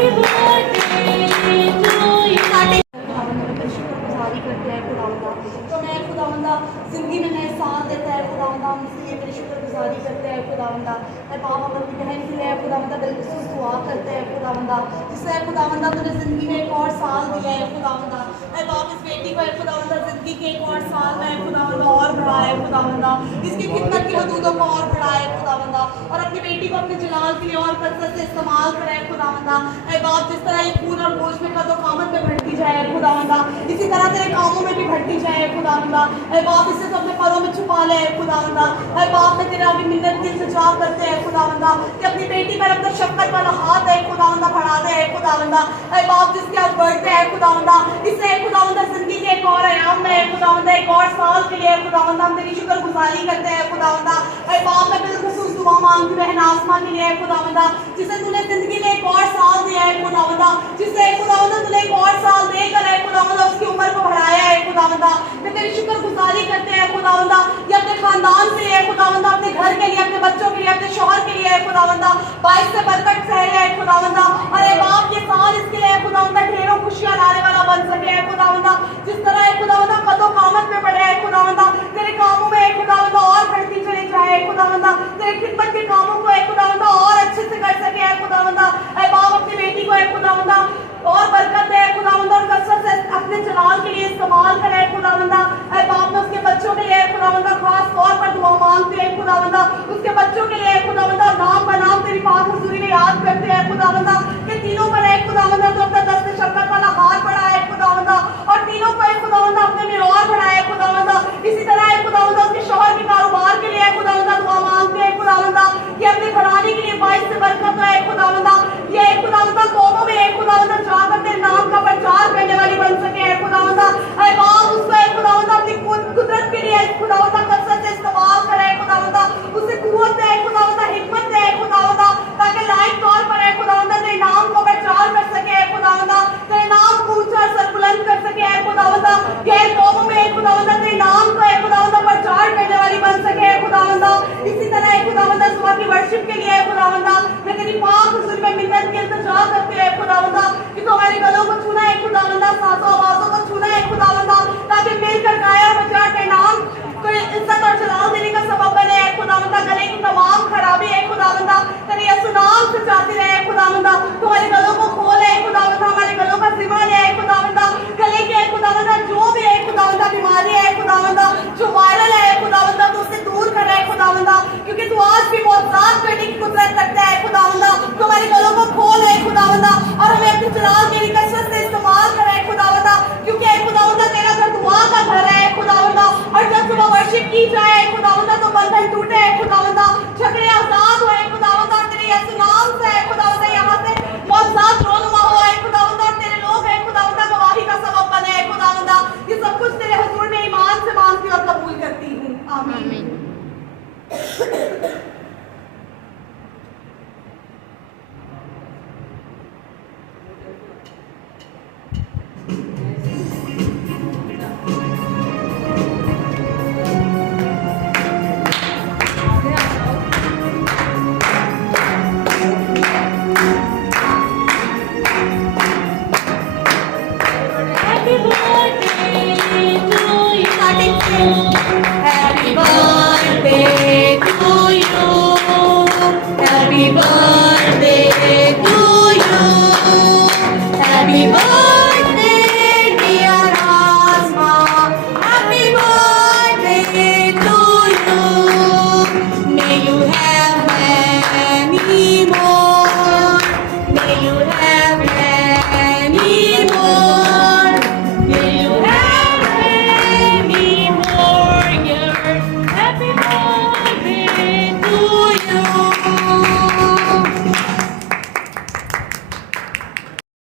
शुक्रगुजारी करते हैं खुदावंदा। तो मैं खुदावंदा जिंदगी में नए साथ देता है खुदावंदा, हम इसलिए मेरी शुक्रगुजारी करते हैं खुदावंदा। मैं बाप हम अपनी बहन के लिए खुदावंदा बिलखुसूस दुआ करते हैं खुदावंदा, जिससे खुदावंदा तूने जिंदगी में एक और साल दिया है खुदावंदा। मैं बाप इस बेटी को खुदावंदा जिंदगी के एक और साल में खुदावंदा और बढ़ाए खुदावंदा, इसकी खिदमत की हदूदों को और बढ़ाए खुदावंदा, और अपनी बेटी को अपने जलाल के लिए और कसरत से इस्तेमाल करे खुदावंदा। ऐ बाप जिस तरह ये खून और गोश्त में कदो कामत में बढ़ती जाए खुदावंदा, इसी तरह तेरे कामों में भी बढ़ती जाए खुदावंदा। ऐ बाप इसे तो अपने परों में छुपा ले खुदावंदा। ऐ बाप में तेरा भी मिन्नत की इल्तिजा करते हैं खुदावंदा कि अपनी बेटी पर अपना शक्कर वाला हाथ है खुदावंदा बढ़ा दे खुदावंदा। ऐ बाप जिसके आप बढ़ते हैं खुदावंदा, इससे खुदावंदा जिंदगी के एक और आयाम में खुदावंदा एक और साल के लिए खुदावंदा हम तेरी शुक्रगुजारी करते हैं खुदावंदा। ऐ बाप मैं बिलखुसूस दुआ मांगती बहन आसमा के लिए खुदावंदा, जिसे तूने जिंदगी में एक और साल दिया है खुदावंदा, जिसे खुदावंदा तूने एक और साल देकर है खुदावंदा उसकी उम्र को बढ़ाया है खुदावंदा। मैं तेरी शुक्रगुजारी करते हैं खुदावंदा, ये अपने खानदान से है खुदावंदा, अपने घर के लिए, अपने बच्चों के लिए, अपने शौहर के लिए है खुदावंदा, बाइस से बरकत ठहरे है खुदावंदा। अरे बाप ये साल इसके लिए खुदावंदा ढेरों खुशियां लाने वाला बन सके है खुदावंदा, जिस तरह है खुदावंदा कदो कामत में बढ़े है खुदावंदा, तेरे कामों में है खुदावंदा और बढ़ती चली जाए खुदावंदा, तेरे खिदमत के कामों को है खुदावंदा और अच्छे से कर सके है खुदावंदा। ऐ बाप अपनी बेटी को है खुदावंदा और बरकत है खुदावंदा, और कसरत से अपने जलाल के लिए इस्तेमाल करे खुदावंदा। ऐ बाप में उसके बच्चों के लिए खुदावंदा खास तौर पर दुआ मांगते हैं खुदावंदा, उसके बच्चों के लिए खुदावंदा नाम बनाम तेरी पाक हुजूरी में याद करते हैं खुदावंदा कि तीनों पर है खुदावंदा तो अपना दस्ते शक्कर वाला हाथ बढ़ा है खुदावंदा, और तीनों को है खुदावंदा अपने में और बढ़ाए खुदावंदा। इसी तरह है खुदावंदा उसके शौहर के कारोबार के लिए खुदावंदा दुआ मांगते हैं खुदावंदा कि अपने घराने के लिए बाइस से बरकत रहे खुदावंदा, ये खुदावंदा कौमों में है खुदावंदा जाकर तेरे नाम का प्रचार करने वाली बन सके है खुदावंदा। ऐ बाप उसको है खुदावंदा अपनी कुदरत के लिए खुदावंदा कसरत से इस्तेमाल करे खुदावंदा, उसे कुव्वत दे खुदावंदा, हिम्मत दे खुदावंदा, ताकि लायक तौर पर है खुदावंदा तेरे नाम को प्रचार कर सके है खुदावंदा, तेरे नाम को ऊंचा सरबुलंद कर सके है खुदावंदा, गैर कौमों में खुदावंदा तेरे नाम को है खुदावंदा प्रचार करने वाली बन सके है खुदावंदा। इसी तरह है खुदावंदा सुबह की वर्शिप के लिए है खुदावंदा मैं तेरी पाक हुजूर में मिन्नत की इल्तिजा करते हैं खुदावंदा कि तू हमारे गलों को छूना है खुदावंदा, सांसों आवाजों को छूना है खुदावंदा, ताकि मिलकर गाया बजा के नाम को इज्जत और जलाल देने का सबब बने है खुदावंदा। गले की तमाम खराबी है खुदावंदा तेरे सुनाम से चाहती रहे खुदावंदा, तुम्हारे गलों को खोले है खुदावंदा, हमारे गलों का जिम्मा ले है खुदावंदा, गले के खुदावंदा जो भी है खुदावंदा बीमारी है खुदावंदा जो वायरल है खुदावंदा तो उससे दूर करे खुदावंदा, क्योंकि तू आज भी मौजूद करने की कुदरत रखता है खुदावंदा। तुम्हारे गलों को खोल है खुदावंदा और हमें अपने जलाल के लिए कसरत से इस्तेमाल करे खुदावंदा, क्योंकि खुदावंदा तेरा घर दुआ का घर है खुदावंदा, और जब सुबह वर्शिप की जाए